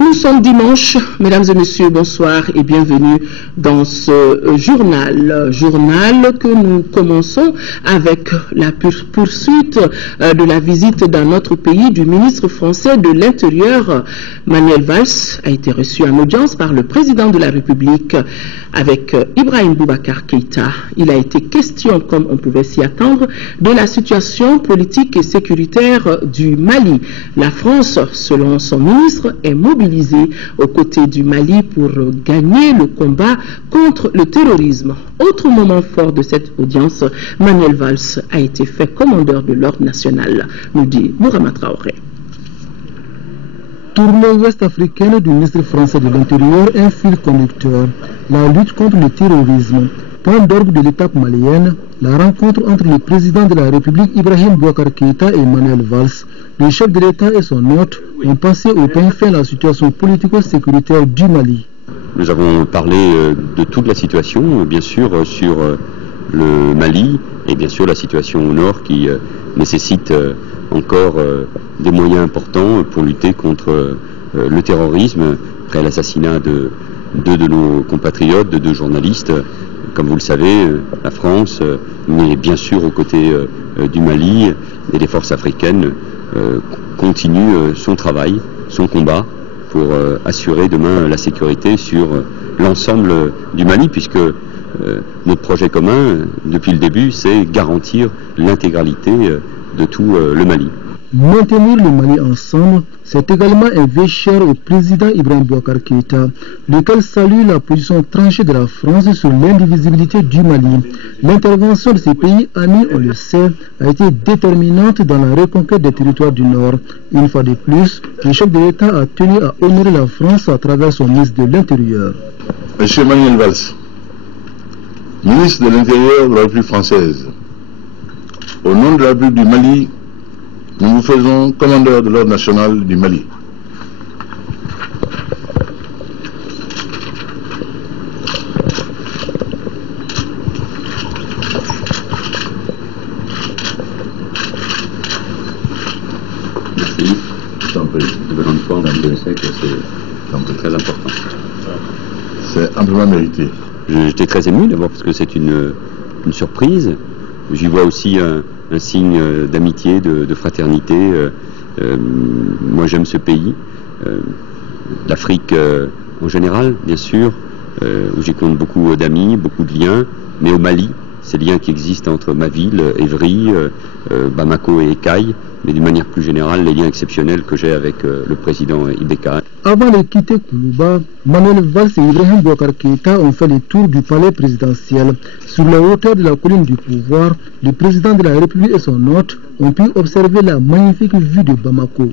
Nous sommes dimanche, mesdames et messieurs, bonsoir et bienvenue dans ce journal. Journal que nous commençons avec la poursuite de la visite dans notre pays du ministre français de l'Intérieur. Manuel Valls a été reçu en audience par le président de la République avec Ibrahim Boubacar Keïta. Il a été question, comme on pouvait s'y attendre, de la situation politique et sécuritaire du Mali. La France, selon son ministre, est mobilisée aux côtés du Mali pour gagner le combat contre le terrorisme. Autre moment fort de cette audience, Manuel Valls a été fait commandeur de l'ordre national, nous dit Mourama Traoré. Tournée ouest-africaine du ministre français de l'Intérieur, un fil conducteur, la lutte contre le terrorisme. Point d'orgue de l'étape malienne, la rencontre entre le président de la République Ibrahim Boubacar Keïta et Manuel Valls. Le chef de l'État et son hôte ont passé au peigne fin la situation politico-sécuritaire du Mali. Nous avons parlé de toute la situation, bien sûr, sur le Mali et bien sûr la situation au nord qui nécessite encore des moyens importants pour lutter contre le terrorisme après l'assassinat de deux de nos compatriotes, de deux journalistes. Comme vous le savez, la France, mais bien sûr aux côtés du Mali et des forces africaines, continue son travail, son combat pour assurer demain la sécurité sur l'ensemble du Mali, puisque notre projet commun, depuis le début, c'est garantir l'intégralité de tout le Mali. Maintenir le Mali ensemble, c'est également un vœu cher au président Ibrahim Boubacar Keïta, lequel salue la position tranchée de la France sur l'indivisibilité du Mali. L'intervention de ces pays amis, on le sait, a été déterminante dans la reconquête des territoires du Nord. Une fois de plus, le chef de l'État a tenu à honorer la France à travers son ministre de l'Intérieur. Monsieur Manuel Valls, ministre de l'Intérieur de la République française, au nom de la République du Mali, nous vous faisons commandeur de l'ordre national du Mali. Merci. Je t'en prie. Je me rends compte que c'est très important. C'est amplement mérité. J'étais très ému d'abord parce que c'est une surprise. J'y vois aussi un signe d'amitié, de fraternité. Moi j'aime ce pays, l'Afrique en général bien sûr, où j'y compte beaucoup d'amis, beaucoup de liens, mais au Mali, ces liens qui existent entre ma ville, Évry, Bamako et Ekaï, mais d'une manière plus générale, les liens exceptionnels que j'ai avec le président Ibeka. Avant de quitter Koulouba, Manuel Valls et Ibrahim Boubacar Keïta ont fait le tour du palais présidentiel. Sur la hauteur de la colline du pouvoir, le président de la République et son hôte ont pu observer la magnifique vue de Bamako.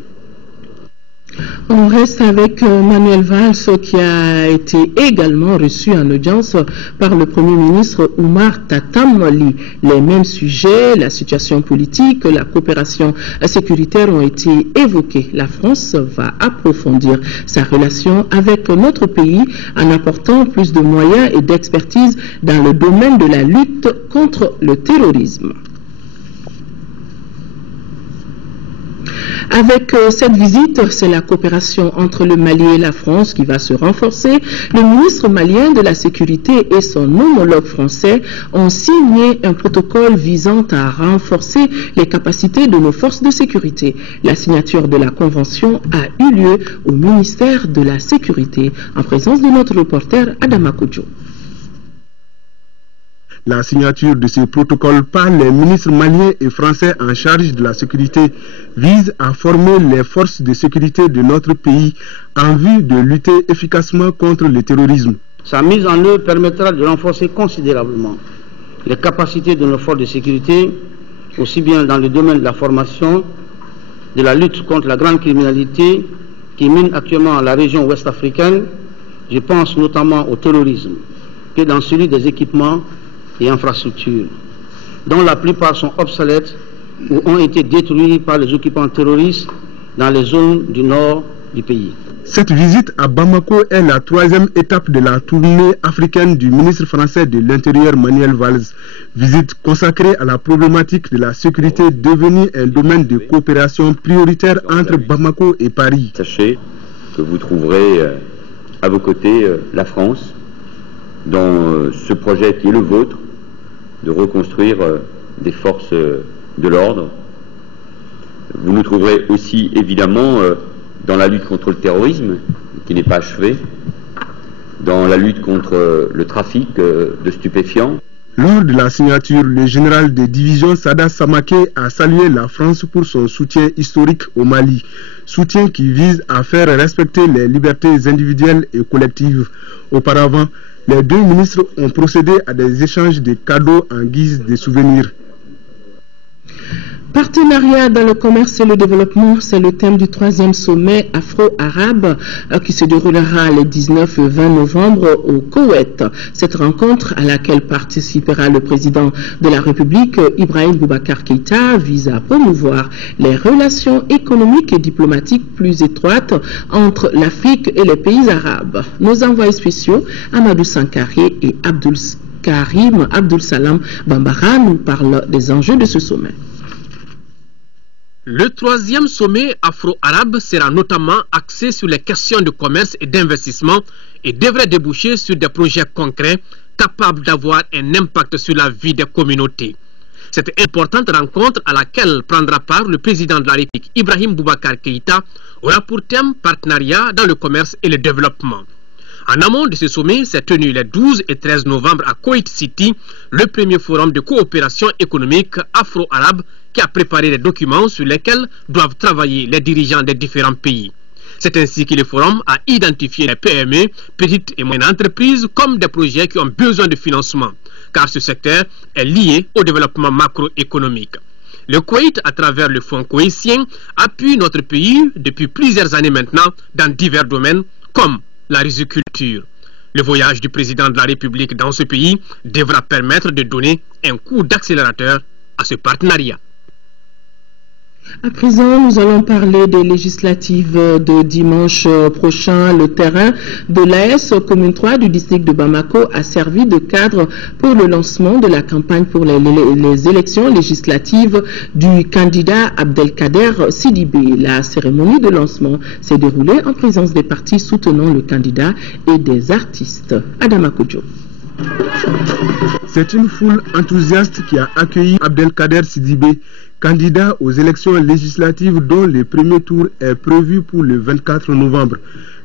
On reste avec Manuel Valls qui a été également reçu en audience par le Premier ministre Oumar Tatamali. Les mêmes sujets, la situation politique, la coopération sécuritaire ont été évoqués. La France va approfondir sa relation avec notre pays en apportant plus de moyens et d'expertise dans le domaine de la lutte contre le terrorisme. Avec cette visite, c'est la coopération entre le Mali et la France qui va se renforcer. Le ministre malien de la Sécurité et son homologue français ont signé un protocole visant à renforcer les capacités de nos forces de sécurité. La signature de la convention a eu lieu au ministère de la Sécurité en présence de notre reporter Adama Kodjo. La signature de ce protocole par les ministres maliens et français en charge de la sécurité vise à former les forces de sécurité de notre pays en vue de lutter efficacement contre le terrorisme. Sa mise en œuvre permettra de renforcer considérablement les capacités de nos forces de sécurité, aussi bien dans le domaine de la formation, de la lutte contre la grande criminalité qui mine actuellement la région ouest africaine, je pense notamment au terrorisme, que dans celui des équipements et infrastructures, dont la plupart sont obsolètes ou ont été détruits par les occupants terroristes dans les zones du nord du pays. Cette visite à Bamako est la troisième étape de la tournée africaine du ministre français de l'Intérieur Manuel Valls. Visite consacrée à la problématique de la sécurité devenue un domaine de coopération prioritaire entre Bamako et Paris. Sachez que vous trouverez à vos côtés la France dans ce projet qui est le vôtre de reconstruire des forces de l'ordre. Vous nous trouverez aussi évidemment dans la lutte contre le terrorisme, qui n'est pas achevée, dans la lutte contre le trafic de stupéfiants. Lors de la signature, le général de division Sada Samaké a salué la France pour son soutien historique au Mali, soutien qui vise à faire respecter les libertés individuelles et collectives. Auparavant, les deux ministres ont procédé à des échanges de cadeaux en guise de souvenirs. Partenariat dans le commerce et le développement, c'est le thème du 3e sommet afro-arabe qui se déroulera les 19 et 20 novembre au Koweït. Cette rencontre à laquelle participera le président de la République, Ibrahim Boubacar Keïta, vise à promouvoir les relations économiques et diplomatiques plus étroites entre l'Afrique et les pays arabes. Nos envoyés spéciaux, Amadou Sankari et Abdul Salam Bambara, nous parlent des enjeux de ce sommet. Le 3e sommet afro-arabe sera notamment axé sur les questions de commerce et d'investissement et devrait déboucher sur des projets concrets capables d'avoir un impact sur la vie des communautés. Cette importante rencontre à laquelle prendra part le président de la République Ibrahim Boubacar Keïta aura pour thème partenariat dans le commerce et le développement. En amont de ce sommet s'est tenu les 12 et 13 novembre à Koweït City le premier forum de coopération économique afro-arabe qui a préparé les documents sur lesquels doivent travailler les dirigeants des différents pays. C'est ainsi que le forum a identifié les PME, petites et moyennes entreprises, comme des projets qui ont besoin de financement, car ce secteur est lié au développement macroéconomique. Le Koweït, à travers le Fonds koweïtien, appuie notre pays depuis plusieurs années maintenant dans divers domaines, comme la riziculture. Le voyage du président de la République dans ce pays devra permettre de donner un coup d'accélérateur à ce partenariat. À présent, nous allons parler des législatives de dimanche prochain. Le terrain de l'AS Commune 3 du district de Bamako a servi de cadre pour le lancement de la campagne pour les élections législatives du candidat Abdelkader Sidibé. La cérémonie de lancement s'est déroulée en présence des partis soutenant le candidat et des artistes. Adama Kodjo. C'est une foule enthousiaste qui a accueilli Abdelkader Sidibé, candidat aux élections législatives dont le premier tour est prévu pour le 24 novembre.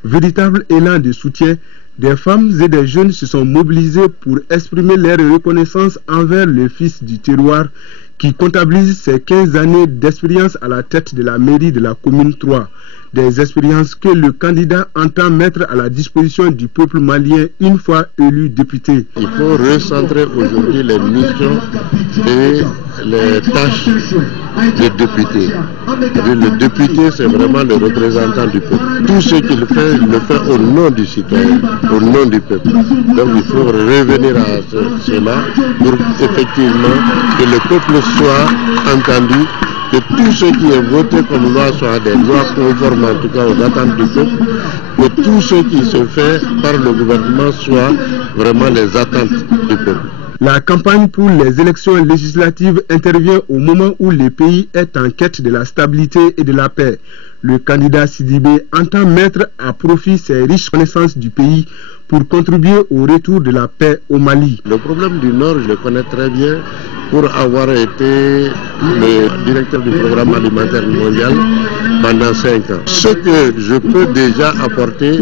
Véritable élan de soutien, des femmes et des jeunes se sont mobilisés pour exprimer leur reconnaissance envers le fils du terroir qui comptabilise ses 15 années d'expérience à la tête de la mairie de la commune 3. Des expériences que le candidat entend mettre à la disposition du peuple malien une fois élu député. Il faut recentrer aujourd'hui les missions et les tâches des députés. Le député, c'est vraiment le représentant du peuple. Tout ce qu'il fait, il le fait au nom du citoyen, au nom du peuple. Donc il faut revenir à cela pour effectivement que le peuple soit entendu, que tout ce qui est voté comme loi soit des lois conformes en tout cas aux attentes du peuple, que tout ce qui se fait par le gouvernement soit vraiment les attentes du peuple. La campagne pour les élections législatives intervient au moment où le pays est en quête de la stabilité et de la paix. Le candidat Sidibé entend mettre à profit ses riches connaissances du pays pour contribuer au retour de la paix au Mali. Le problème du Nord, je le connais très bien pour avoir été le directeur du programme alimentaire mondial pendant 5 ans. Ce que je peux déjà apporter,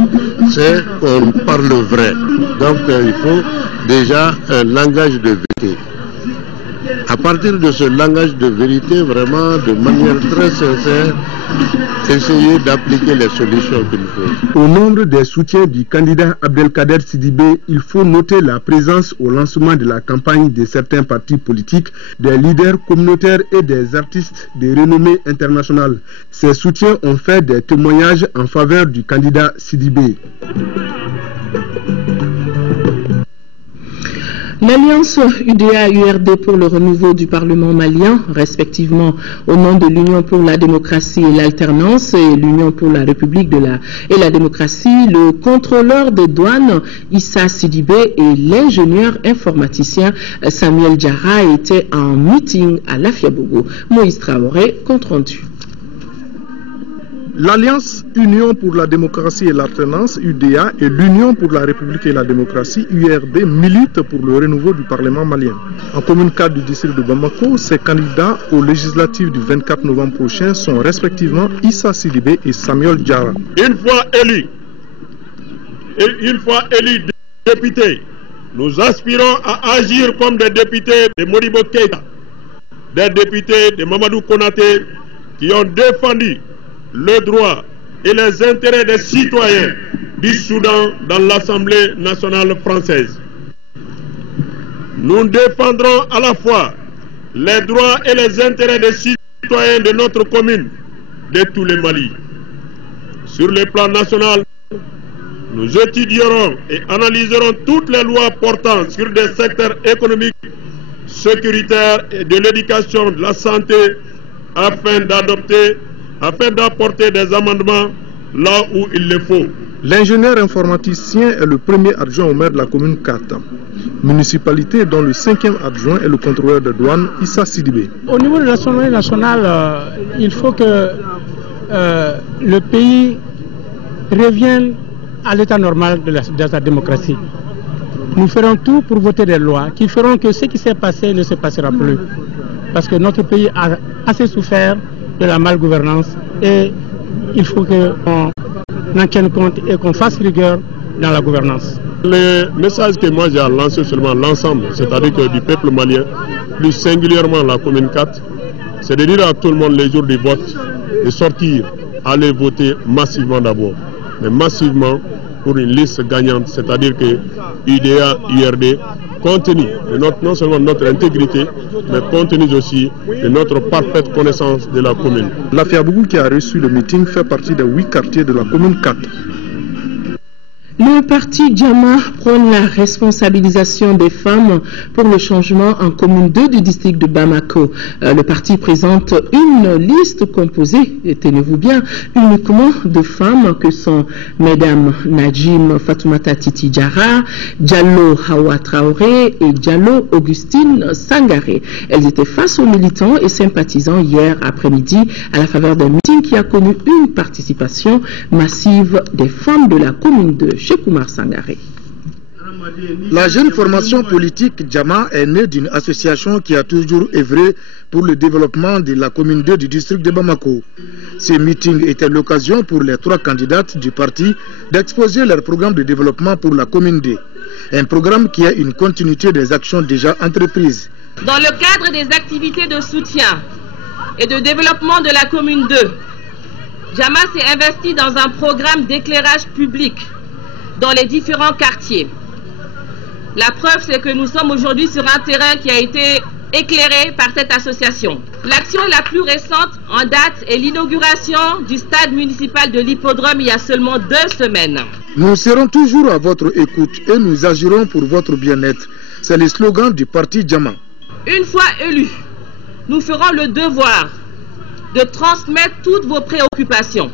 c'est qu'on parle vrai. Donc il faut déjà un langage de vérité. À partir de ce langage de vérité, vraiment de manière très sincère, essayer d'appliquer les solutions qu'il faut. Au nombre des soutiens du candidat Abdelkader Sidibé, il faut noter la présence au lancement de la campagne de certains partis politiques, des leaders communautaires et des artistes de renommée internationale. Ces soutiens ont fait des témoignages en faveur du candidat Sidibé. L'alliance UDA-URD pour le renouveau du Parlement malien, respectivement au nom de l'Union pour la démocratie et l'alternance et l'Union pour la République et la démocratie, le contrôleur des douanes Issa Sidibé et l'ingénieur informaticien Samuel Diarra étaient en meeting à Lafiabougou. Moïse Traoré, compte rendu. L'Alliance Union pour la démocratie et l'alternance, UDA, et l'Union pour la République et la démocratie, URD, militent pour le renouveau du Parlement malien. En commune 4 du district de Bamako, ces candidats aux législatives du 24 novembre prochain sont respectivement Issa Sidibé et Samuel Diarra. Une fois élus députés, nous aspirons à agir comme des députés de Modibo Keïta, des députés de Mamadou Konaté qui ont défendu le droit et les intérêts des citoyens du Soudan dans l'Assemblée nationale française. Nous défendrons à la fois les droits et les intérêts des citoyens de notre commune, de tout le Mali. Sur le plan national, nous étudierons et analyserons toutes les lois portant sur des secteurs économiques, sécuritaires et de l'éducation, de la santé, afin d'apporter des amendements là où il le faut. L'ingénieur informaticien est le premier adjoint au maire de la commune 4, municipalité dont le 5e adjoint est le contrôleur de douane Issa Sidibé. Au niveau de l'Assemblée nationale, il faut que le pays revienne à l'état normal de sa démocratie. Nous ferons tout pour voter des lois qui feront que ce qui s'est passé ne se passera plus. Parce que notre pays a assez souffert de la malgouvernance et il faut qu'on en tienne compte et qu'on fasse rigueur dans la gouvernance. Le message que moi j'ai à lancer seulement l'ensemble, c'est-à-dire que du peuple malien, plus singulièrement la commune 4, c'est de dire à tout le monde les jours du vote, de sortir, aller voter massivement d'abord, mais massivement pour une liste gagnante, c'est-à-dire que UDA, URD, compte tenu de non seulement de notre intégrité, mais compte tenu aussi de notre parfaite connaissance de la commune. La Fiabougou qui a reçu le meeting fait partie des 8 quartiers de la commune 4. Le parti Djama prône la responsabilisation des femmes pour le changement en commune 2 du district de Bamako. Le parti présente une liste composée, tenez-vous bien, uniquement de femmes que sont Mesdames Najim Fatoumata Titi Diarra, Diallo Hawa Traoré et Diallo Augustine Sangaré. Elles étaient face aux militants et sympathisants hier après-midi à la faveur d'un meeting qui a connu une participation massive des femmes de la commune 2. Chekoumar Sangaré. La jeune formation politique Djama est née d'une association qui a toujours œuvré pour le développement de la commune 2 du district de Bamako. Ces meetings étaient l'occasion pour les 3 candidates du parti d'exposer leur programme de développement pour la commune 2. Un programme qui est une continuité des actions déjà entreprises. Dans le cadre des activités de soutien et de développement de la commune 2, Djama s'est investi dans un programme d'éclairage public dans les différents quartiers. La preuve, c'est que nous sommes aujourd'hui sur un terrain qui a été éclairé par cette association. L'action la plus récente en date est l'inauguration du stade municipal de l'hippodrome il y a seulement 2 semaines. Nous serons toujours à votre écoute et nous agirons pour votre bien-être. C'est le slogan du parti Djama. Une fois élus, nous ferons le devoir de transmettre toutes vos préoccupations,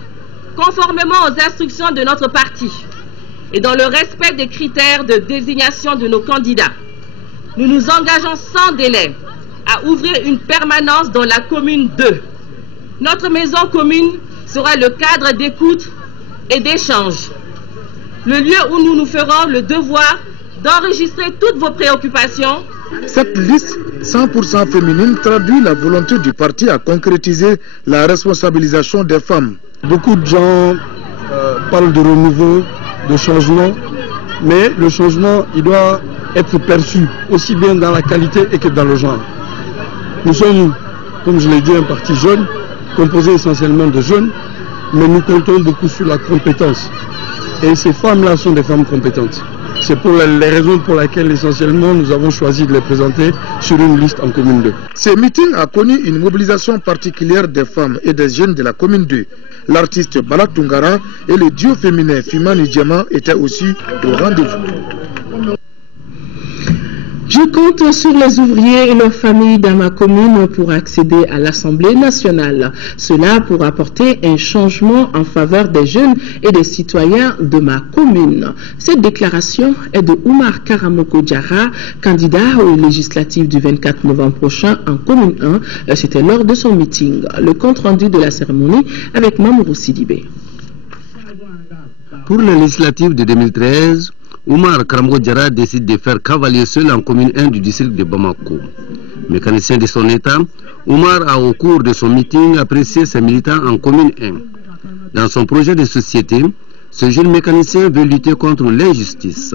conformément aux instructions de notre parti et dans le respect des critères de désignation de nos candidats. Nous nous engageons sans délai à ouvrir une permanence dans la commune 2. Notre maison commune sera le cadre d'écoute et d'échange, le lieu où nous nous ferons le devoir d'enregistrer toutes vos préoccupations. Cette liste 100% féminine traduit la volonté du parti à concrétiser la responsabilisation des femmes. Beaucoup de gens parlent de renouveau, de changement, mais le changement, il doit être perçu aussi bien dans la qualité et que dans le genre. Nous sommes, comme je l'ai dit, un parti jeune, composé essentiellement de jeunes, mais nous comptons beaucoup sur la compétence. Et ces femmes-là sont des femmes compétentes. C'est pour les raisons pour lesquelles essentiellement nous avons choisi de les présenter sur une liste en commune 2. Ce meeting a connu une mobilisation particulière des femmes et des jeunes de la commune 2. L'artiste Bala Tungara et le duo féminin Fimani Djama étaient aussi au rendez-vous. Je compte sur les ouvriers et leurs familles dans ma commune pour accéder à l'Assemblée nationale. Cela pour apporter un changement en faveur des jeunes et des citoyens de ma commune. Cette déclaration est de Oumar Karamoko Diarra, candidat aux législatives du 24 novembre prochain en commune 1. C'était lors de son meeting. Le compte rendu de la cérémonie avec Mamourou Sidibé. Pour les législatives de 2013, Oumar Karamoko Diarra décide de faire cavalier seul en commune 1 du district de Bamako. Mécanicien de son état, Oumar a au cours de son meeting apprécié ses militants en commune 1. Dans son projet de société, ce jeune mécanicien veut lutter contre l'injustice.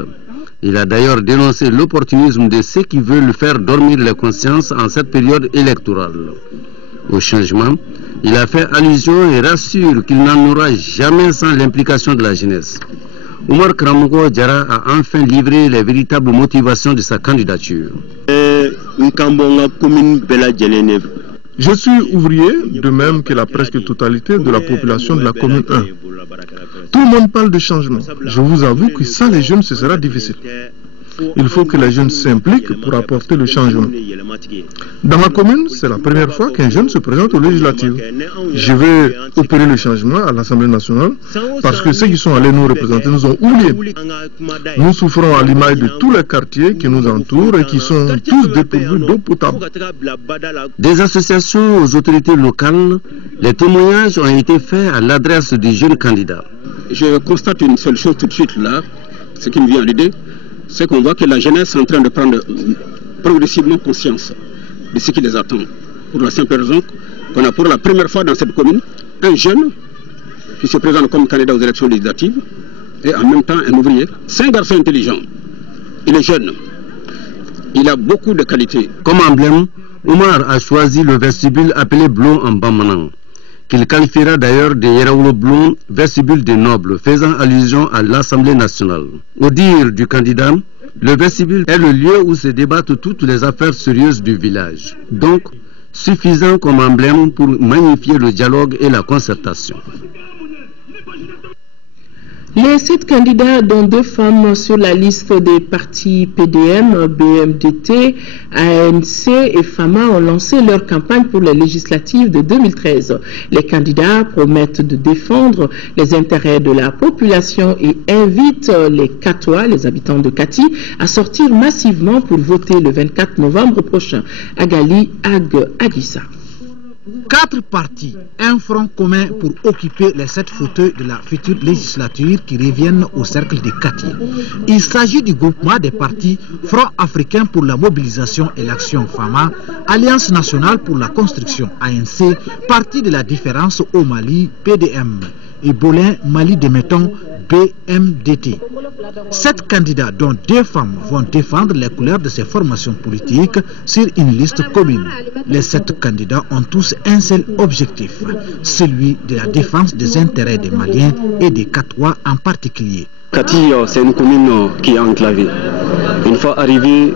Il a d'ailleurs dénoncé l'opportunisme de ceux qui veulent faire dormir les consciences en cette période électorale. Au changement, il a fait allusion et rassure qu'il n'en aura jamais sans l'implication de la jeunesse. Oumar Karamoko Diarra a enfin livré les véritables motivations de sa candidature. Je suis ouvrier, de même que la presque totalité de la population de la commune 1. Tout le monde parle de changement. Je vous avoue que sans les jeunes, ce sera difficile. Il faut que les jeunes s'impliquent pour apporter le changement. Dans ma commune, c'est la première fois qu'un jeune se présente aux législatives. Je vais opérer le changement à l'Assemblée nationale parce que ceux qui sont allés nous représenter nous ont oubliés. Nous souffrons à l'image de tous les quartiers qui nous entourent et qui sont tous dépourvus d'eau potable. Des associations aux autorités locales, les témoignages ont été faits à l'adresse des jeunes candidats. Je constate une seule chose tout de suite là, ce qui me vient à l'idée. C'est qu'on voit que la jeunesse est en train de prendre progressivement conscience de ce qui les attend. Pour la simple raison qu'on a pour la première fois dans cette commune un jeune qui se présente comme candidat aux élections législatives et en même temps un ouvrier. C'est un garçon intelligent. Il est jeune. Il a beaucoup de qualités. Comme emblème, Oumar a choisi le vestibule appelé Blon en Bamanan, qu'il qualifiera d'ailleurs de Yeraoulo Blon, vestibule des nobles, faisant allusion à l'Assemblée nationale. Au dire du candidat, le vestibule est le lieu où se débattent toutes les affaires sérieuses du village. Donc, suffisant comme emblème pour magnifier le dialogue et la concertation. Les 7 candidats, dont 2 femmes sur la liste des partis PDM, BMDT, ANC et FAMA, ont lancé leur campagne pour les législatives de 2013. Les candidats promettent de défendre les intérêts de la population et invitent les Katois, les habitants de Kati, à sortir massivement pour voter le 24 novembre prochain. Agali Agissa. 4 partis, un front commun pour occuper les 7 fauteuils de la future législature qui reviennent au cercle de Kati. Il s'agit du groupement des partis Front africain pour la mobilisation et l'action FAMA, Alliance nationale pour la construction ANC, Parti de la différence au Mali PDM et Bolin Mali Déméton BMDT. 7 candidats, dont 2 femmes, vont défendre les couleurs de ces formations politiques sur une liste commune. Les 7 candidats ont tous un seul objectif, celui de la défense des intérêts des Maliens et des Katois en particulier. Kati, c'est une commune qui est enclavée. Une fois arrivé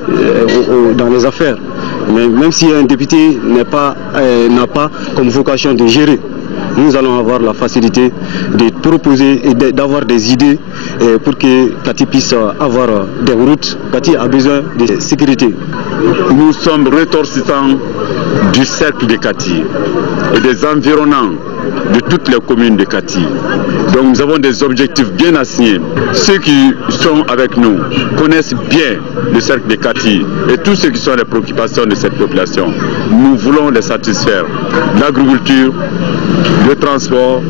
dans les affaires, mais même si un député n'a pas comme vocation de gérer, nous allons avoir la facilité de proposer et d'avoir des idées pour que Kati puisse avoir des routes. Kati a besoin de sécurité. Nous sommes ressortissants du cercle de Kati et des environnants de toutes les communes de Kati. Donc nous avons des objectifs bien assignés. Ceux qui sont avec nous connaissent bien le cercle de Kati et tous ceux qui sont les préoccupations de cette population. Nous voulons les satisfaire. L'agriculture, le transport,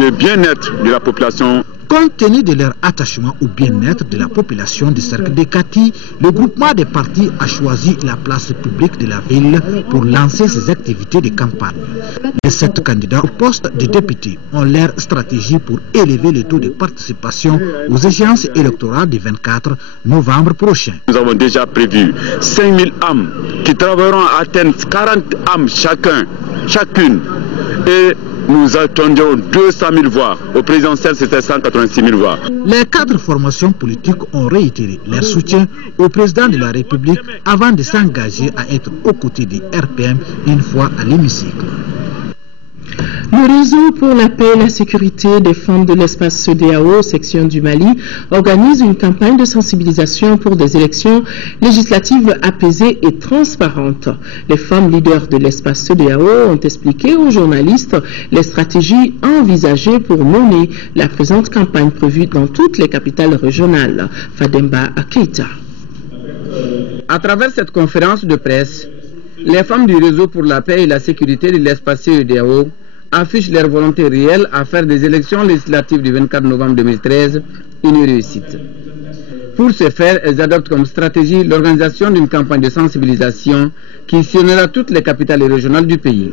le bien-être de la population. Compte tenu de leur attachement au bien-être de la population du cercle de Kati, le groupement des partis a choisi la place publique de la ville pour lancer ses activités de campagne. Les 7 candidats au poste de député ont leur stratégie pour élever le taux de participation aux échéances électorales du 24 novembre prochain. Nous avons déjà prévu 5000 âmes qui travailleront à atteindre 40 âmes chacune. Et nous attendions 200 000 voix. Au présidentiel, c'était 186 000 voix. Les 4 formations politiques ont réitéré leur soutien au président de la République avant de s'engager à être aux côtés du RPM une fois à l'hémicycle. Le réseau pour la paix et la sécurité des femmes de l'espace CEDEAO, section du Mali, organise une campagne de sensibilisation pour des élections législatives apaisées et transparentes. Les femmes leaders de l'espace CEDEAO ont expliqué aux journalistes les stratégies envisagées pour mener la présente campagne prévue dans toutes les capitales régionales. Fademba Keita. À travers cette conférence de presse, les femmes du réseau pour la paix et la sécurité de l'espace CEDEAO affichent leur volonté réelle à faire des élections législatives du 24 novembre 2013 une réussite. Pour ce faire, elles adoptent comme stratégie l'organisation d'une campagne de sensibilisation qui sillonnera toutes les capitales régionales du pays.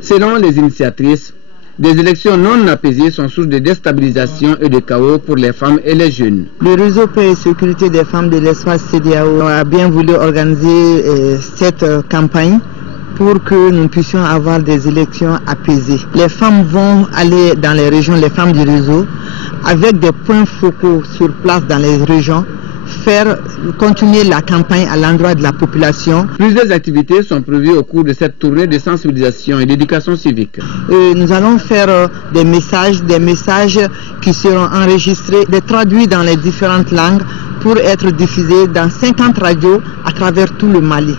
Selon les initiatrices, des élections non apaisées sont source de déstabilisation et de chaos pour les femmes et les jeunes. Le réseau paix et sécurité des femmes de l'espace CEDEAO a bien voulu organiser cette campagne pour que nous puissions avoir des élections apaisées. Les femmes vont aller dans les régions, les femmes du réseau, avec des points focaux sur place dans les régions, continuer la campagne à l'endroit de la population. Plusieurs activités sont prévues au cours de cette tournée de sensibilisation et d'éducation civique. Nous allons faire des messages qui seront enregistrés, traduits dans les différentes langues pour être diffusés dans 50 radios à travers tout le Mali.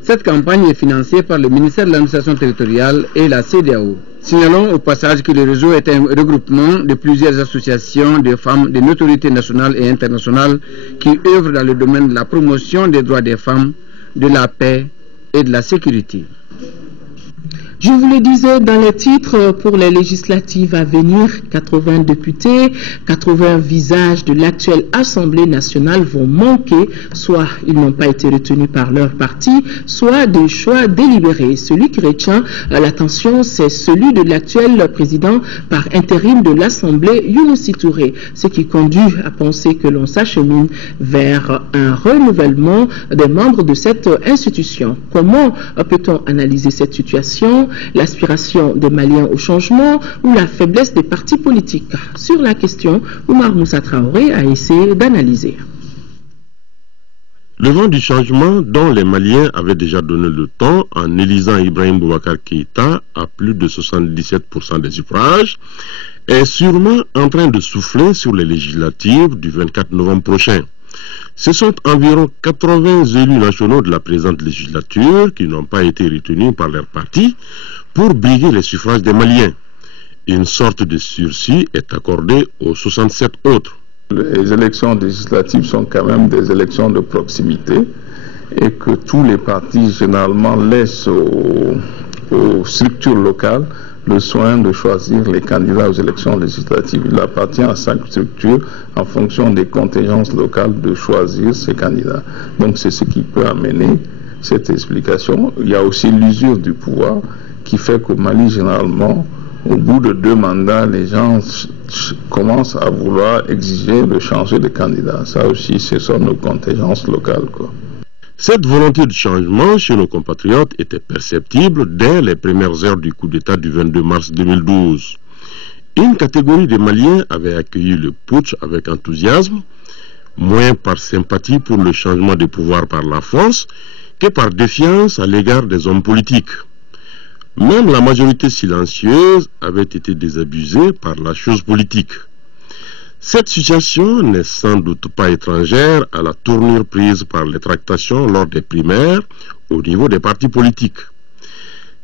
Cette campagne est financée par le ministère de l'administration territoriale et la CEDEAO. Signalons au passage que le réseau est un regroupement de plusieurs associations de femmes de notoriété nationale et internationale qui œuvrent dans le domaine de la promotion des droits des femmes, de la paix et de la sécurité. Je vous le disais dans les titres, pour les législatives à venir, 80 députés, 80 visages de l'actuelle Assemblée nationale vont manquer, soit ils n'ont pas été retenus par leur parti, soit des choix délibérés. Celui qui retient l'attention, c'est celui de l'actuel président par intérim de l'Assemblée, Younousi Touré, ce qui conduit à penser que l'on s'achemine vers un renouvellement des membres de cette institution. Comment peut-on analyser cette situation? L'aspiration des Maliens au changement ou la faiblesse des partis politiques? Sur la question, Oumar Moussa Traoré a essayé d'analyser. Le vent du changement dont les Maliens avaient déjà donné le temps en élisant Ibrahim Boubacar Keïta à plus de 77% des suffrages est sûrement en train de souffler sur les législatives du 24 novembre prochain. Ce sont environ 80 élus nationaux de la présente législature qui n'ont pas été retenus par leur parti pour briguer les suffrages des Maliens. Une sorte de sursis est accordé aux 67 autres. Les élections législatives sont quand même des élections de proximité et que tous les partis généralement laissent aux structures locales le soin de choisir les candidats aux élections législatives. Il appartient à chaque structure, en fonction des contingences locales, de choisir ses candidats. Donc c'est ce qui peut amener cette explication. Il y a aussi l'usure du pouvoir qui fait qu'au Mali, généralement, au bout de 2 mandats, les gens commencent à vouloir exiger de changer de candidat. Ça aussi, ce sont nos contingences locales, quoi. Cette volonté de changement chez nos compatriotes était perceptible dès les premières heures du coup d'État du 22 mars 2012. Une catégorie des Maliens avait accueilli le putsch avec enthousiasme, moins par sympathie pour le changement de pouvoir par la force que par défiance à l'égard des hommes politiques. Même la majorité silencieuse avait été désabusée par la chose politique. Cette situation n'est sans doute pas étrangère à la tournure prise par les tractations lors des primaires au niveau des partis politiques.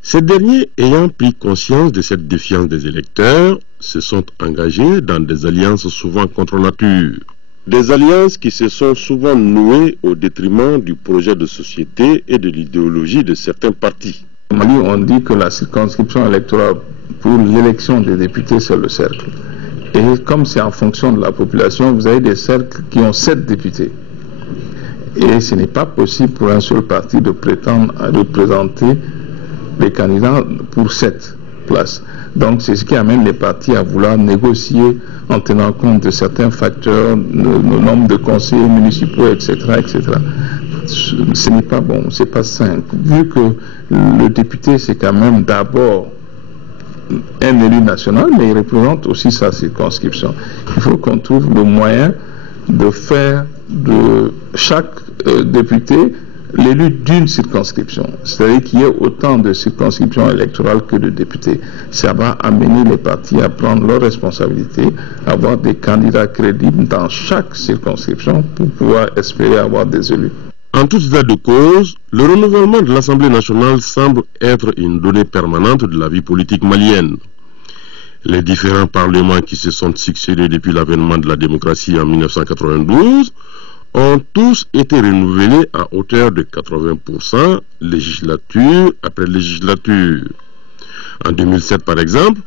Ces derniers, ayant pris conscience de cette défiance des électeurs, se sont engagés dans des alliances souvent contre nature. Des alliances qui se sont souvent nouées au détriment du projet de société et de l'idéologie de certains partis. Au Mali, on dit que la circonscription électorale pour l'élection des députés, c'est le cercle. Et comme c'est en fonction de la population, vous avez des cercles qui ont 7 députés. Et ce n'est pas possible pour un seul parti de prétendre à représenter les candidats pour 7 places. Donc c'est ce qui amène les partis à vouloir négocier en tenant compte de certains facteurs, le nombre de conseillers municipaux, etc., etc. Ce n'est pas bon, c'est pas simple. Vu que le député, c'est quand même d'abord un élu national, mais il représente aussi sa circonscription. Il faut qu'on trouve le moyen de faire de chaque député l'élu d'une circonscription, c'est-à-dire qu'il y ait autant de circonscriptions électorales que de députés. Ça va amener les partis à prendre leurs responsabilités, à avoir des candidats crédibles dans chaque circonscription pour pouvoir espérer avoir des élus. En tout état de cause, le renouvellement de l'Assemblée nationale semble être une donnée permanente de la vie politique malienne. Les différents parlements qui se sont succédés depuis l'avènement de la démocratie en 1992 ont tous été renouvelés à hauteur de 80%, législature après législature. En 2007, par exemple,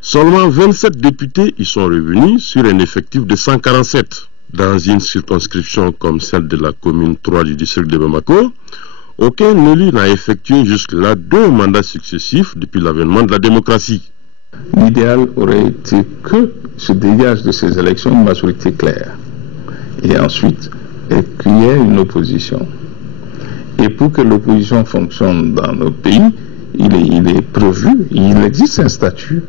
seulement 27 députés y sont revenus sur un effectif de 147. Dans une circonscription comme celle de la commune 3 du district de Bamako, aucun élu n'a effectué jusque-là 2 mandats successifs depuis l'avènement de la démocratie. L'idéal aurait été que se dégage de ces élections une majorité claire. Et ensuite, qu'il y ait une opposition. Et pour que l'opposition fonctionne dans nos pays, il est prévu, il existe un statut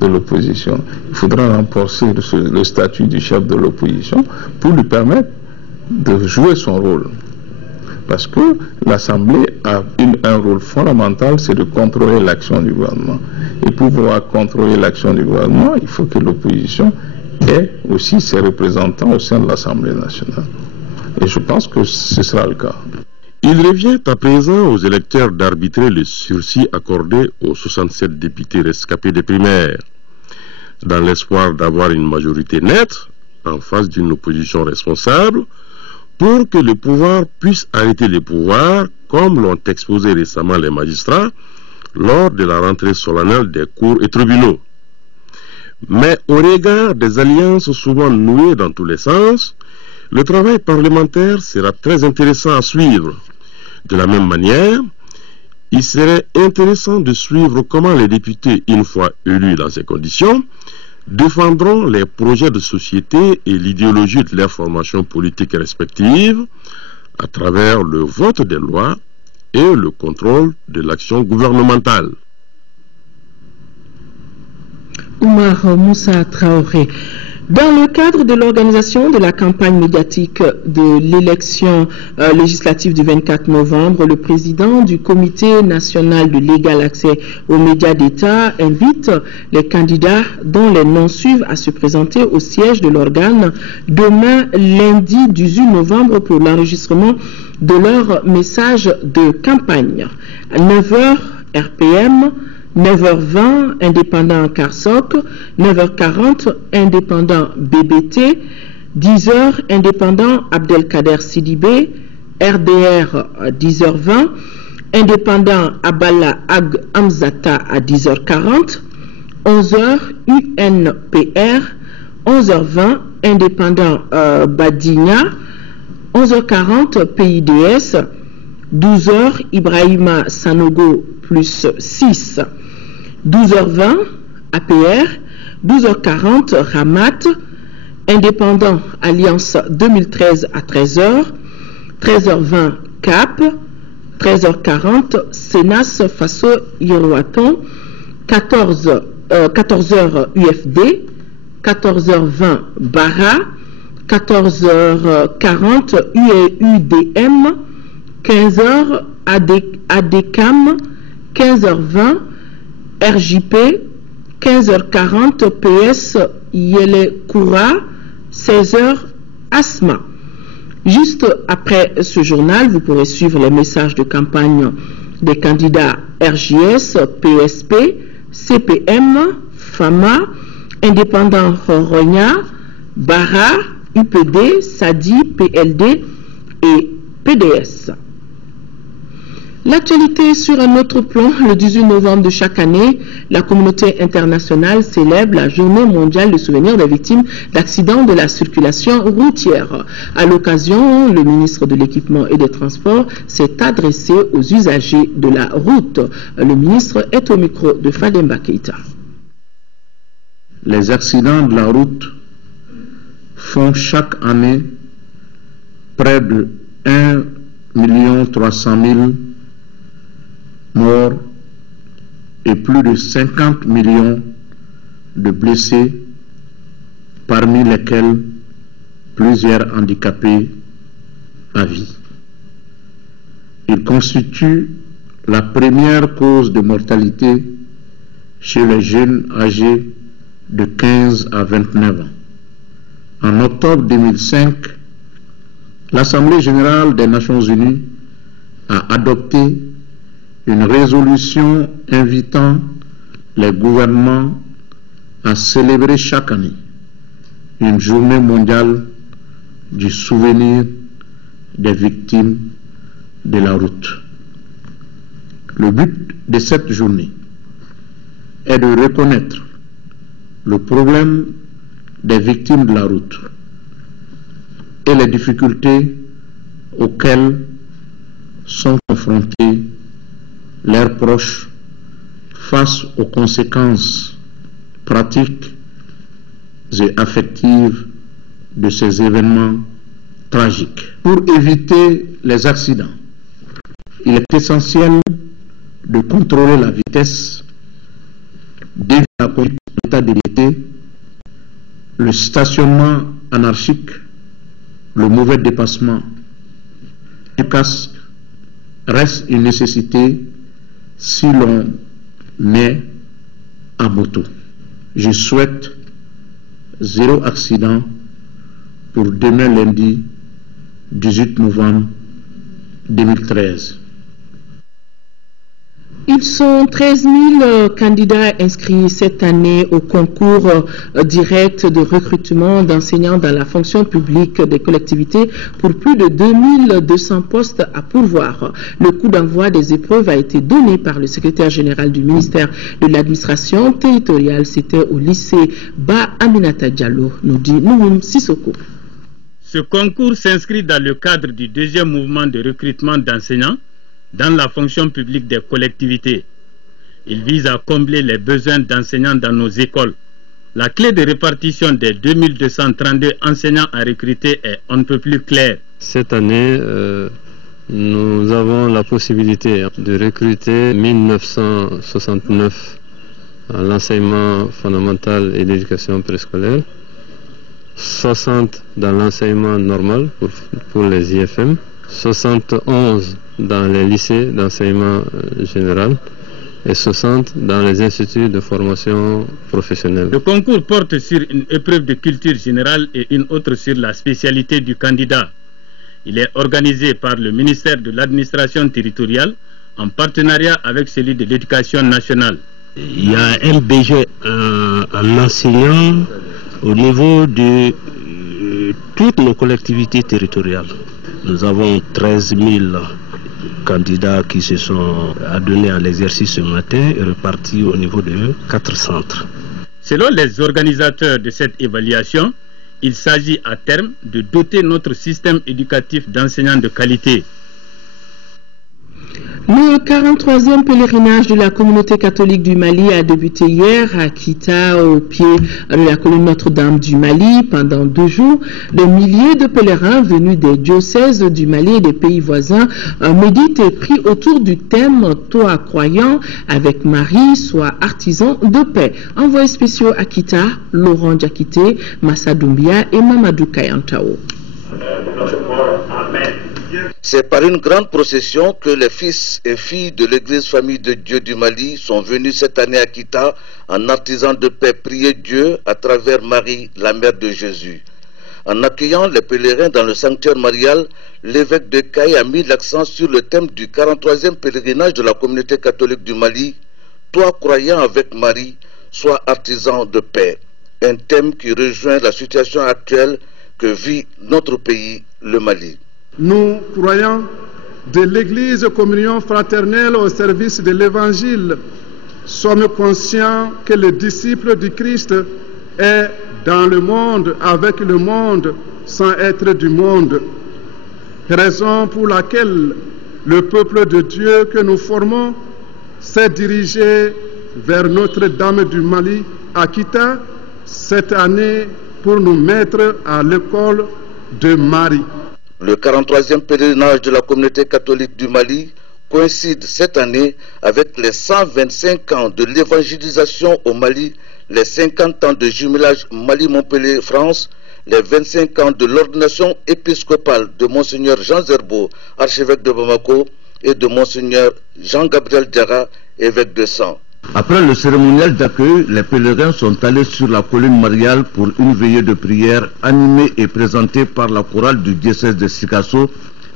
de l'opposition. Il faudra renforcer le statut du chef de l'opposition pour lui permettre de jouer son rôle. Parce que l'Assemblée a un rôle fondamental, c'est de contrôler l'action du gouvernement. Et pour pouvoir contrôler l'action du gouvernement, il faut que l'opposition ait aussi ses représentants au sein de l'Assemblée nationale. Et je pense que ce sera le cas. Il revient à présent aux électeurs d'arbitrer le sursis accordé aux 67 députés rescapés des primaires, dans l'espoir d'avoir une majorité nette en face d'une opposition responsable, pour que le pouvoir puisse arrêter les pouvoirs, comme l'ont exposé récemment les magistrats lors de la rentrée solennelle des cours et tribunaux. Mais au regard des alliances souvent nouées dans tous les sens, le travail parlementaire sera très intéressant à suivre. De la même manière, il serait intéressant de suivre comment les députés, une fois élus dans ces conditions, défendront les projets de société et l'idéologie de leurs formations politiques respectives à travers le vote des lois et le contrôle de l'action gouvernementale. Oumar Moussa Traoré. Dans le cadre de l'organisation de la campagne médiatique de l'élection législative du 24 novembre, le président du Comité national de l'égal accès aux médias d'État invite les candidats dont les noms suivent à se présenter au siège de l'organe demain lundi 18 novembre pour l'enregistrement de leur message de campagne. À 9h RPM, 9h20, indépendant Carsoc, 9h40, indépendant BBT, 10h, indépendant Abdelkader Sidibé, RDR 10h20, indépendant Abala Ag Amzata à 10h40, 11h, UNPR, 11h20, indépendant Badigna, 11h40, PIDS, 12h, Ibrahima Sanogo plus 6, 12h20, APR, 12h40, Ramat, Indépendant Alliance 2013 à 13h, 13h20, CAP, 13h40, Sénas Faso Yerouaton, 14h UFD, 14h20, Bara, 14h40, UDM, 15h ADCAM, 15h20 RJP, 15h40 PS Yele Koura, 16h Asma. Juste après ce journal, vous pourrez suivre les messages de campagne des candidats RJS, PSP, CPM, FAMA, Indépendant Rogna, Bara, UPD, SADI, PLD et PDS. L'actualité sur un autre plan, le 18 novembre de chaque année, la communauté internationale célèbre la journée mondiale de souvenir des victimes d'accidents de la circulation routière. À l'occasion, le ministre de l'Équipement et des Transports s'est adressé aux usagers de la route. Le ministre est au micro de Fademba Keita. Les accidents de la route font chaque année près de 1 300 000 morts et plus de 50 millions de blessés, parmi lesquels plusieurs handicapés à vie. Il constitue la première cause de mortalité chez les jeunes âgés de 15 à 29 ans. En octobre 2005, l'Assemblée générale des Nations unies a adopté une résolution invitant les gouvernements à célébrer chaque année une journée mondiale du souvenir des victimes de la route. Le but de cette journée est de reconnaître le problème des victimes de la route et les difficultés auxquelles sont confrontés leurs proches face aux conséquences pratiques et affectives de ces événements tragiques. Pour éviter les accidents, il est essentiel de contrôler la vitesse, d'éviter la conduite en état d'ébriété, le stationnement anarchique, le mauvais dépassement du casque reste une nécessité si l'on est à moto. Je souhaite 0 accident pour demain lundi 18 novembre 2013. Ils sont 13 000 candidats inscrits cette année au concours direct de recrutement d'enseignants dans la fonction publique des collectivités pour plus de 2200 postes à pourvoir. Le coup d'envoi des épreuves a été donné par le secrétaire général du ministère de l'administration territoriale. C'était au lycée Ba Aminata Diallo, nous dit Noumoum Sissoko. Ce concours s'inscrit dans le cadre du deuxième mouvement de recrutement d'enseignants dans la fonction publique des collectivités. Il vise à combler les besoins d'enseignants dans nos écoles. La clé de répartition des 2232 enseignants à recruter est on ne peut plus claire. Cette année, nous avons la possibilité de recruter 1969 à l'enseignement fondamental et l'éducation préscolaire, 60 dans l'enseignement normal pour les IFM, 71 dans les lycées d'enseignement général et 60 dans les instituts de formation professionnelle. Le concours porte sur une épreuve de culture générale et une autre sur la spécialité du candidat. Il est organisé par le ministère de l'administration territoriale en partenariat avec celui de l'éducation nationale. Il y a un besoin en enseignants au niveau de toutes nos collectivités territoriales. Nous avons 13 000 candidats qui se sont adonnés à l'exercice ce matin et repartis au niveau de 4 centres. Selon les organisateurs de cette évaluation, il s'agit à terme de doter notre système éducatif d'enseignants de qualité. Le 43e pèlerinage de la communauté catholique du Mali a débuté hier à Kita, au pied de la colline Notre-Dame du Mali. Pendant 2 jours, des milliers de pèlerins venus des diocèses du Mali et des pays voisins méditent et prient autour du thème « Toi croyant avec Marie, sois artisan de paix ». Envoyés spéciaux à Kita, Laurent Diakité, Massa Doumbia et Mamadou Kayantao. C'est par une grande procession que les fils et filles de l'église Famille de Dieu du Mali sont venus cette année à Kita en artisans de paix prier Dieu à travers Marie, la mère de Jésus. En accueillant les pèlerins dans le sanctuaire marial, l'évêque de Caille a mis l'accent sur le thème du 43e pèlerinage de la communauté catholique du Mali, « Toi croyant avec Marie, sois artisan de paix », un thème qui rejoint la situation actuelle que vit notre pays, le Mali. Nous, croyants de l'Église Communion fraternelle au service de l'Évangile, sommes conscients que le disciple du Christ est dans le monde, avec le monde, sans être du monde. Raison pour laquelle le peuple de Dieu que nous formons s'est dirigé vers Notre-Dame du Mali, à Kita, cette année pour nous mettre à l'école de Marie. Le 43e pèlerinage de la communauté catholique du Mali coïncide cette année avec les 125 ans de l'évangélisation au Mali, les 50 ans de jumelage Mali-Montpellier-France, les 25 ans de l'ordination épiscopale de Monseigneur Jean Zerbo, archevêque de Bamako, et de Monseigneur Jean-Gabriel Diarra, évêque de Sang. Après le cérémonial d'accueil, les pèlerins sont allés sur la colline mariale pour une veillée de prière animée et présentée par la chorale du diocèse de Sikasso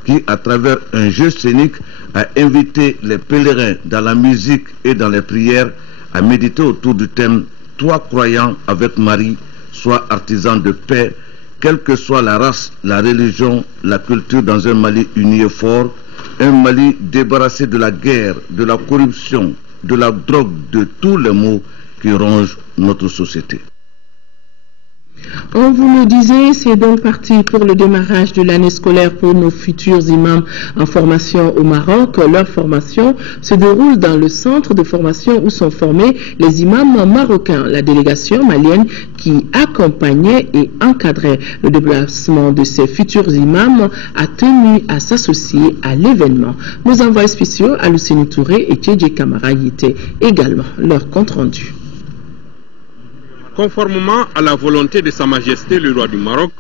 qui, à travers un jeu scénique, a invité les pèlerins dans la musique et dans les prières à méditer autour du thème « Toi croyant avec Marie, sois artisan de paix », quelle que soit la race, la religion, la culture dans un Mali uni et fort, un Mali débarrassé de la guerre, de la corruption, de la drogue, de tous les maux qui rongent notre société. On vous le disait, c'est donc parti pour le démarrage de l'année scolaire pour nos futurs imams en formation au Maroc. Leur formation se déroule dans le centre de formation où sont formés les imams marocains. La délégation malienne qui accompagnait et encadrait le déplacement de ces futurs imams a tenu à s'associer à l'événement. Nos envoyés spéciaux, Alucine Touré et Tchédje Kamara y étaient également leur compte rendu. Conformément à la volonté de Sa Majesté le roi du Maroc,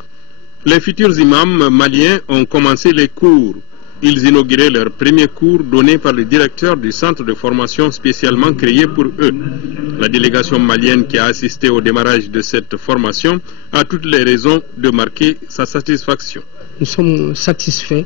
les futurs imams maliens ont commencé les cours. Ils inauguraient leur premier cours donné par le directeur du centre de formation spécialement créé pour eux. La délégation malienne qui a assisté au démarrage de cette formation a toutes les raisons de marquer sa satisfaction. Nous sommes satisfaits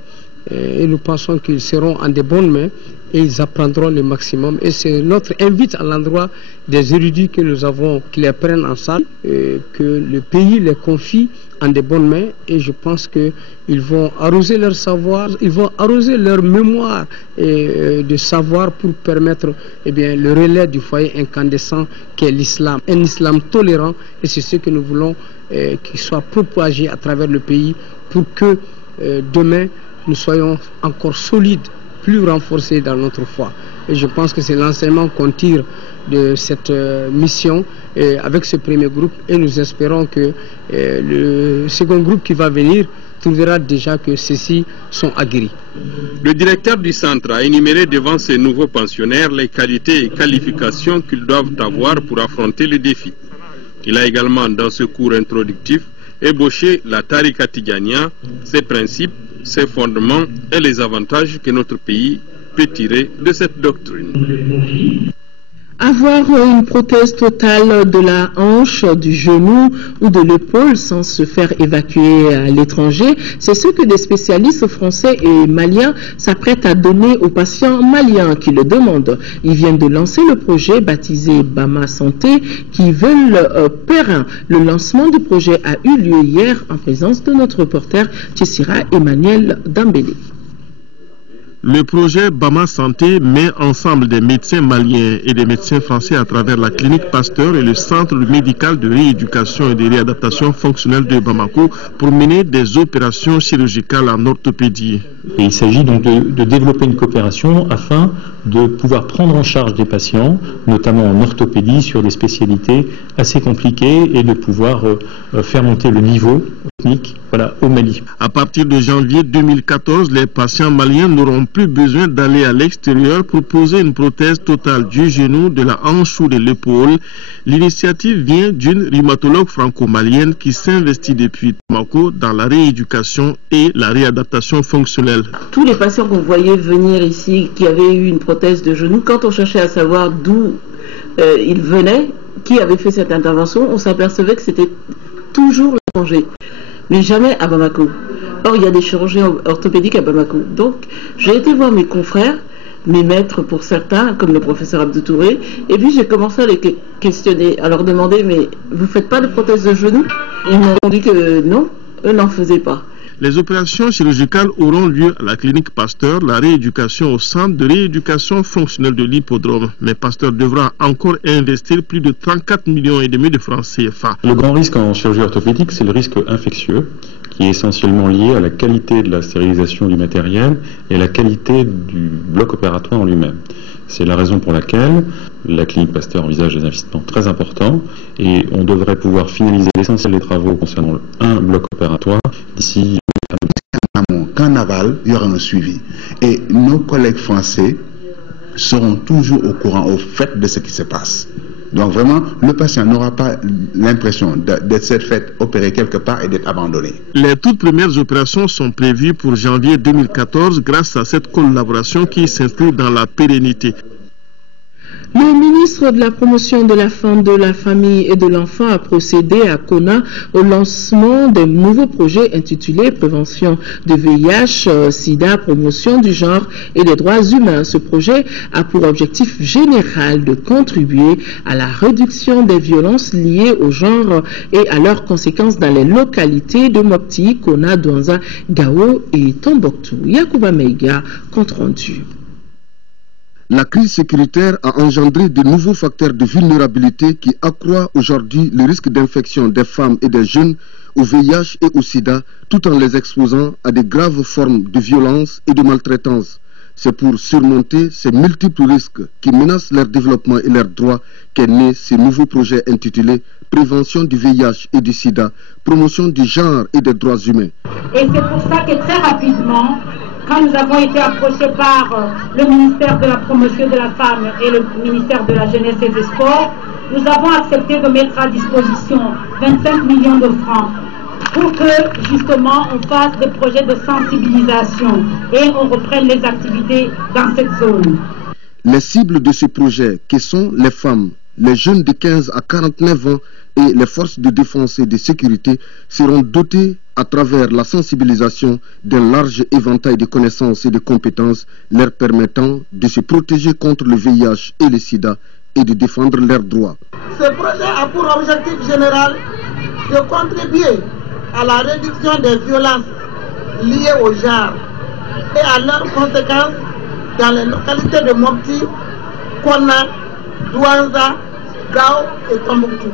et nous pensons qu'ils seront en de bonnes mains et ils apprendront le maximum. Et c'est notre invite à l'endroit des érudits que nous avons, qui les prennent en salle, que le pays les confie en de bonnes mains. Et je pense qu'ils vont arroser leur savoir, ils vont arroser leur mémoire de savoir pour permettre le relais du foyer incandescent qu'est l'islam. Un islam tolérant, et c'est ce que nous voulons qu'il soit propagé à travers le pays pour que demain nous soyons encore solides, plus renforcés dans notre foi. Et je pense que c'est l'enseignement qu'on tire de cette mission avec ce premier groupe, et nous espérons que le second groupe qui va venir trouvera déjà que ceux-ci sont aguerris. Le directeur du centre a énuméré devant ces nouveaux pensionnaires les qualités et qualifications qu'ils doivent avoir pour affronter le défi. Il a également, dans ce cours introductif, ébauché la Tariqa Tidjania, ses principes, ses fondements et les avantages que notre pays peut tirer de cette doctrine. Avoir une prothèse totale de la hanche, du genou ou de l'épaule sans se faire évacuer à l'étranger, c'est ce que des spécialistes français et maliens s'apprêtent à donner aux patients maliens qui le demandent. Ils viennent de lancer le projet baptisé Bama Santé qui veulent périn. Le lancement du projet a eu lieu hier en présence de notre reporter Tessira Emmanuel Dambélé. Le projet Bama Santé met ensemble des médecins maliens et des médecins français à travers la clinique Pasteur et le centre médical de rééducation et de réadaptation fonctionnelle de Bamako pour mener des opérations chirurgicales en orthopédie. Et il s'agit donc de développer une coopération afin de pouvoir prendre en charge des patients, notamment en orthopédie, sur des spécialités assez compliquées et de pouvoir faire monter le niveau technique au Mali. À partir de janvier 2014, les patients maliens n'auront plus besoin d'aller à l'extérieur pour poser une prothèse totale du genou, de la hanche ou de l'épaule. L'initiative vient d'une rhumatologue franco-malienne qui s'investit depuis Bamako dans la rééducation et la réadaptation fonctionnelle. Tous les patients qu'on voyait venir ici, qui avaient eu une prothèse de genou, quand on cherchait à savoir d'où ils venaient, qui avait fait cette intervention, on s'apercevait que c'était toujours l'étranger, mais jamais à Bamako. Or, il y a des chirurgiens orthopédiques à Bamako. Donc, j'ai été voir mes confrères, mes maîtres pour certains, comme le professeur Abdou Touré, et puis j'ai commencé à les questionner, à leur demander, mais vous ne faites pas de prothèse de genou? Ils m'ont dit que non, eux n'en faisaient pas. Les opérations chirurgicales auront lieu à la clinique Pasteur, la rééducation au centre de rééducation fonctionnelle de l'hippodrome. Mais Pasteur devra encore investir plus de 34,5 millions de francs CFA. Le grand risque en chirurgie orthopédique, c'est le risque infectieux, qui est essentiellement lié à la qualité de la stérilisation du matériel et la qualité du bloc opératoire en lui-même. C'est la raison pour laquelle la clinique Pasteur envisage des investissements très importants et on devrait pouvoir finaliser l'essentiel des travaux concernant un bloc opératoire d'ici. Qu'en aval, il y aura un suivi. Et nos collègues français seront toujours au courant, au fait de ce qui se passe. Donc vraiment, le patient n'aura pas l'impression d'être cette fait opérer quelque part et d'être abandonné. Les toutes premières opérations sont prévues pour janvier 2014 grâce à cette collaboration qui s'inscrit dans la pérennité. Le ministre de la Promotion de la Femme, de la Famille et de l'Enfant a procédé à Kona au lancement d'un nouveau projet intitulé Prévention de VIH, SIDA, promotion du genre et des droits humains. Ce projet a pour objectif général de contribuer à la réduction des violences liées au genre et à leurs conséquences dans les localités de Mopti, Kona, Douanza, Gao et Tombouctou. Yacouba Meiga, compte rendu. La crise sécuritaire a engendré de nouveaux facteurs de vulnérabilité qui accroît aujourd'hui le risque d'infection des femmes et des jeunes au VIH et au sida, tout en les exposant à de graves formes de violence et de maltraitance. C'est pour surmonter ces multiples risques qui menacent leur développement et leurs droits qu'est né ce nouveau projet intitulé Prévention du VIH et du sida, promotion du genre et des droits humains. Et c'est pour ça que très rapidement, quand nous avons été approchés par le ministère de la Promotion de la Femme et le ministère de la Jeunesse et des Sports, nous avons accepté de mettre à disposition 25 millions de francs pour que justement on fasse des projets de sensibilisation et on reprenne les activités dans cette zone. Les cibles de ce projet, qui sont les femmes, les jeunes de 15 à 49 ans et les forces de défense et de sécurité, seront dotés à travers la sensibilisation d'un large éventail de connaissances et de compétences leur permettant de se protéger contre le VIH et le sida et de défendre leurs droits. Ce projet a pour objectif général de contribuer à la réduction des violences liées au genre et à leurs conséquences dans les localités de Mopti, Kona, Douanza, Gao et Tombouctou.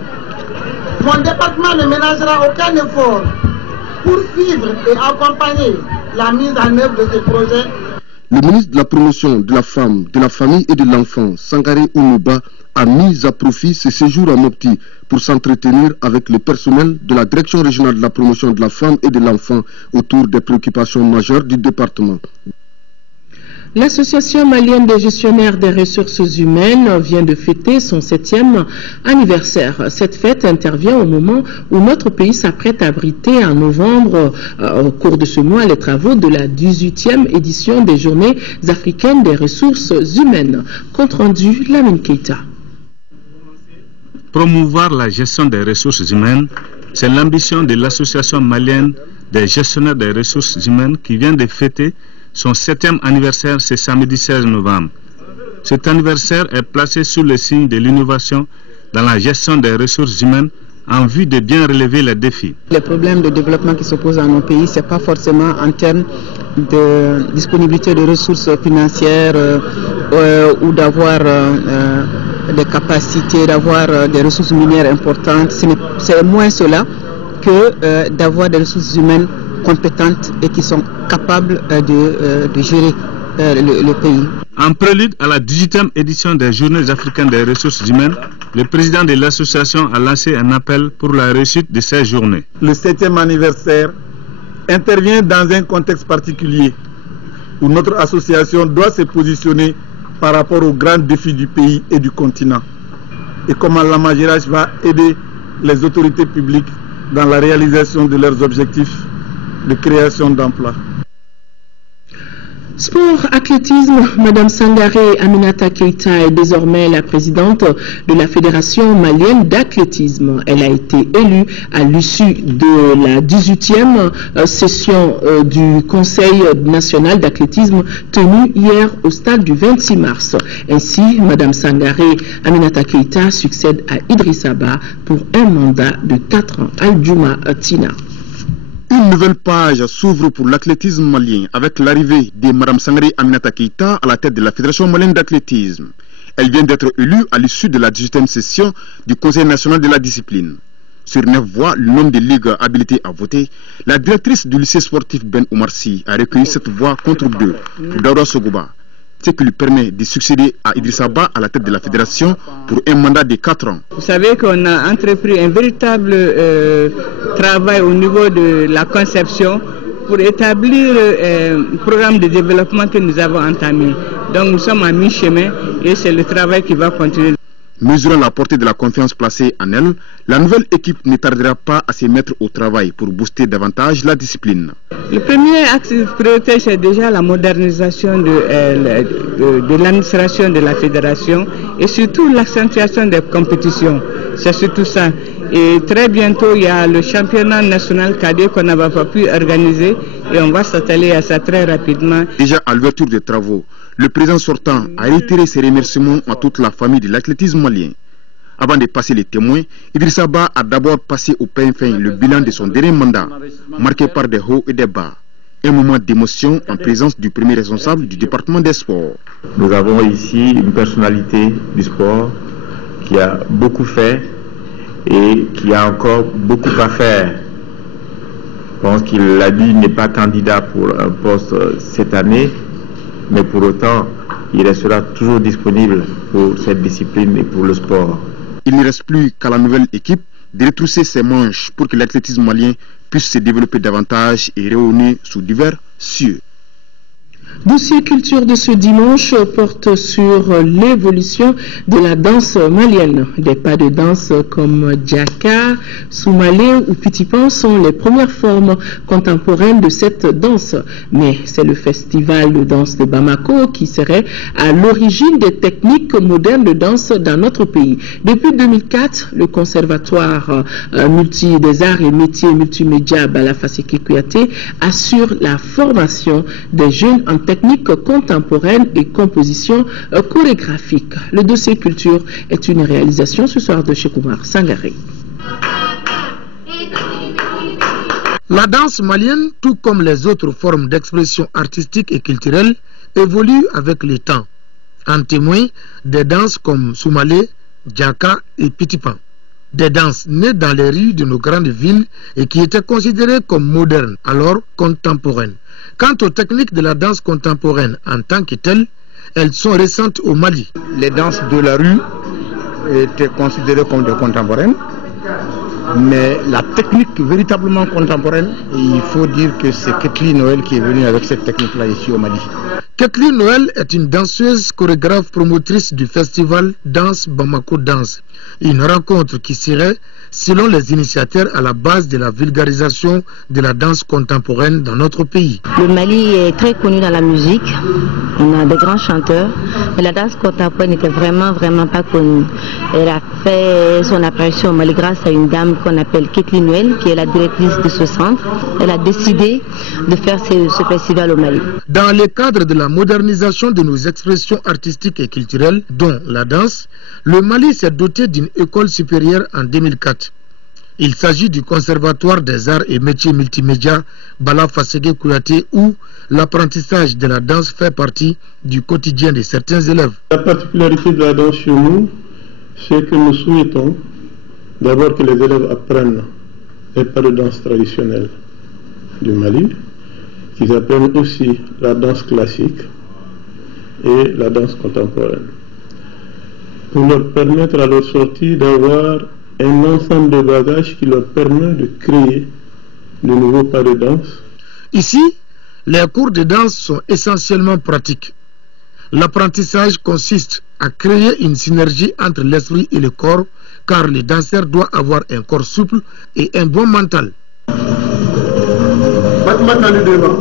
Mon département ne ménagera aucun effort pour suivre et accompagner la mise en œuvre de ce projet. Le ministre de la Promotion de la Femme, de la Famille et de l'Enfant, Sangaré Oumouba, a mis à profit ce séjour à Mopti pour s'entretenir avec le personnel de la Direction régionale de la Promotion de la Femme et de l'Enfant autour des préoccupations majeures du département. L'Association malienne des gestionnaires des ressources humaines vient de fêter son 7e anniversaire. Cette fête intervient au moment où notre pays s'apprête à abriter en novembre, au cours de ce mois, les travaux de la 18e édition des Journées africaines des ressources humaines. Compte rendu, Lamine Keita. Promouvoir la gestion des ressources humaines, c'est l'ambition de l'Association malienne des gestionnaires des ressources humaines qui vient de fêter son 7e anniversaire ce samedi 16 novembre. Cet anniversaire est placé sous le signe de l'innovation dans la gestion des ressources humaines en vue de bien relever les défis. Les problèmes de développement qui se posent dans nos pays, ce n'est pas forcément en termes de disponibilité de ressources financières ou d'avoir des capacités, d'avoir des ressources minières importantes. C'est moins cela que d'avoir des ressources humaines compétentes et qui sont capables de gérer le pays. En prélude à la 18e édition des Journées africaines des ressources humaines, le président de l'association a lancé un appel pour la réussite de ces journées. Le 7e anniversaire intervient dans un contexte particulier où notre association doit se positionner par rapport aux grands défis du pays et du continent et comment la Magérage va aider les autorités publiques dans la réalisation de leurs objectifs de création d'emplois. Sport, athlétisme, Madame Sangaré Aminata Keita est désormais la présidente de la Fédération malienne d'athlétisme. Elle a été élue à l'issue de la 18e session du Conseil national d'athlétisme tenue hier au stade du 26 mars. Ainsi, Madame Sangaré Aminata Keita succède à Idrissa Ba pour un mandat de 4 ans. Al-Djouma Tina. Une nouvelle page s'ouvre pour l'athlétisme malien avec l'arrivée de Mme Sangaré Aminata Keita à la tête de la Fédération malienne d'athlétisme. Elle vient d'être élue à l'issue de la 18e session du Conseil national de la discipline. Sur 9 voix, le nombre de ligues habilitées à voter, la directrice du lycée sportif Ben Omar Sy a recueilli 7 voix contre 2 pour Daouda Sogouba, ce qui lui permet de succéder à Idrissa Ba à la tête de la fédération pour un mandat de 4 ans. Vous savez qu'on a entrepris un véritable travail au niveau de la conception pour établir un programme de développement que nous avons entamé. Donc nous sommes à mi-chemin et c'est le travail qui va continuer. Mesurant la portée de la confiance placée en elle, la nouvelle équipe ne tardera pas à se mettre au travail pour booster davantage la discipline. Le premier axe prioritaire, c'est déjà la modernisation de l'administration de la fédération et surtout l'accentuation des compétitions. C'est surtout ça. Et très bientôt, il y a le championnat national cadet qu'on n'avait pas pu organiser et on va s'atteler à ça très rapidement. Déjà à l'ouverture des travaux, le président sortant a réitéré ses remerciements à toute la famille de l'athlétisme malien. Avant de passer les témoins, Idrissa Ba a d'abord passé au peigne fin le bilan de son dernier mandat, marqué par des hauts et des bas. Un moment d'émotion en présence du premier responsable du département des sports. Nous avons ici une personnalité du sport qui a beaucoup fait et qui a encore beaucoup à faire. Je pense qu'il l'a dit, il n'est pas candidat pour un poste cette année, mais pour autant, il restera toujours disponible pour cette discipline et pour le sport. Il ne reste plus qu'à la nouvelle équipe de retrousser ses manches pour que l'athlétisme malien puisse se développer davantage et rayonner sous divers cieux. Dossier culture de ce dimanche porte sur l'évolution de la danse malienne. Des pas de danse comme Djaka, Soumalé ou Pitipan sont les premières formes contemporaines de cette danse. Mais c'est le festival de danse de Bamako qui serait à l'origine des techniques modernes de danse dans notre pays. Depuis 2004, le conservatoire des arts et métiers multimédia Balafaseke Kouyaté assure la formation des jeunes en technique contemporaine et composition chorégraphique. Le dossier culture est une réalisation ce soir de Cheikh Oumar Sangaré. La danse malienne, tout comme les autres formes d'expression artistique et culturelle, évolue avec le temps. En témoignent des danses comme Soumalé, Djaka et Pitipan. Des danses nées dans les rues de nos grandes villes et qui étaient considérées comme modernes, alors contemporaines. Quant aux techniques de la danse contemporaine en tant que telles, elles sont récentes au Mali. Les danses de la rue étaient considérées comme des contemporaines, mais la technique véritablement contemporaine, il faut dire que c'est Ketli Noël qui est venu avec cette technique-là ici au Mali. Ketli Noël est une danseuse chorégraphe promotrice du festival Danse Bamako Danse. Une rencontre qui serait, selon les initiateurs, à la base de la vulgarisation de la danse contemporaine dans notre pays. Le Mali est très connu dans la musique, on a des grands chanteurs, mais la danse contemporaine n'était vraiment pas connue. Elle a fait son apparition au Mali grâce à une dame qu'on appelle Ketli Noël, qui est la directrice de ce centre. Elle a décidé de faire ce festival au Mali. Dans le cadre de la modernisation de nos expressions artistiques et culturelles, dont la danse, le Mali s'est doté d'une école supérieure en 2004. Il s'agit du Conservatoire des arts et métiers multimédia Balafaseke Kouyaté où l'apprentissage de la danse fait partie du quotidien de certains élèves. La particularité de la danse chez nous, c'est que nous souhaitons d'abord que les élèves apprennent les pas de danse traditionnelle du Mali, qu'ils apprennent aussi la danse classique et la danse contemporaine, pour leur permettre à leur sortie d'avoir un ensemble de bagages qui leur permet de créer de nouveaux pas de danse. Ici, les cours de danse sont essentiellement pratiques. L'apprentissage consiste à créer une synergie entre l'esprit et le corps, car le danseur doit avoir un corps souple et un bon mental. Battement tendu devant,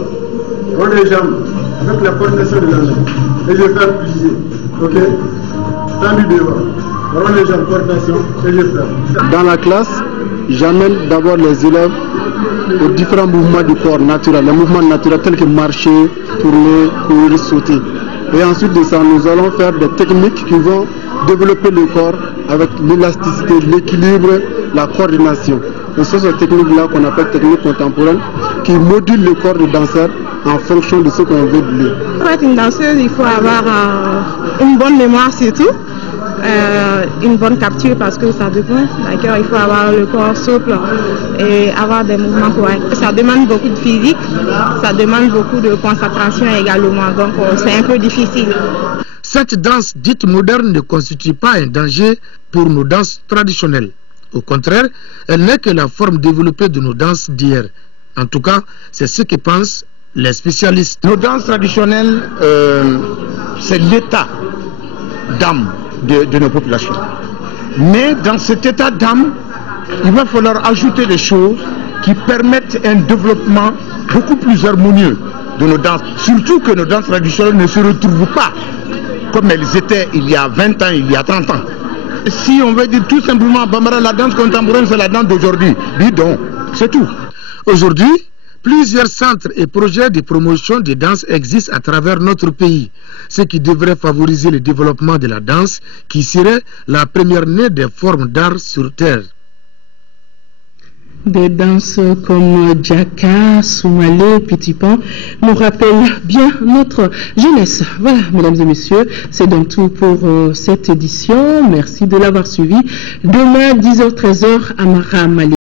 rond les jambes avec la coordination de la jambe et je vais faire plier, ok? Tendu devant, rond les jambes, coordination et je fais. Dans la classe, j'amène d'abord les élèves aux différents mouvements du corps naturel, les mouvements naturels tels que marcher, tourner, courir, sauter. Et ensuite de ça, nous allons faire des techniques qui vont développer le corps avec l'élasticité, l'équilibre, la coordination. Et ce sont ces techniques-là qu'on appelle techniques contemporaines qui modulent le corps du danseur en fonction de ce qu'on veut de lui. Pour être une danseuse, il faut avoir une bonne mémoire surtout, une bonne capture parce que ça dépend. D'accord, il faut avoir le corps souple et avoir des mouvements corrects. Ça demande beaucoup de physique, ça demande beaucoup de concentration également, donc c'est un peu difficile. Cette danse dite moderne ne constitue pas un danger pour nos danses traditionnelles. Au contraire, elle n'est que la forme développée de nos danses d'hier. En tout cas, c'est ce que pensent les spécialistes. Nos danses traditionnelles, c'est l'état d'âme de nos populations. Mais dans cet état d'âme, il va falloir ajouter des choses qui permettent un développement beaucoup plus harmonieux de nos danses. Surtout que nos danses traditionnelles ne se retrouvent pas comme elles étaient il y a 20 ans, il y a 30 ans. Si on veut dire tout simplement, Bambara, la danse contemporaine, c'est la danse d'aujourd'hui. Dis donc, c'est tout. Aujourd'hui, plusieurs centres et projets de promotion des danses existent à travers notre pays, ce qui devrait favoriser le développement de la danse, qui serait la première née des formes d'art sur Terre. Des danses comme Djaka, Soumalé, Petit Pan nous rappellent bien notre jeunesse. Voilà, mesdames et messieurs, c'est donc tout pour cette édition. Merci de l'avoir suivi. Demain, 10h-13h, Amara Mali.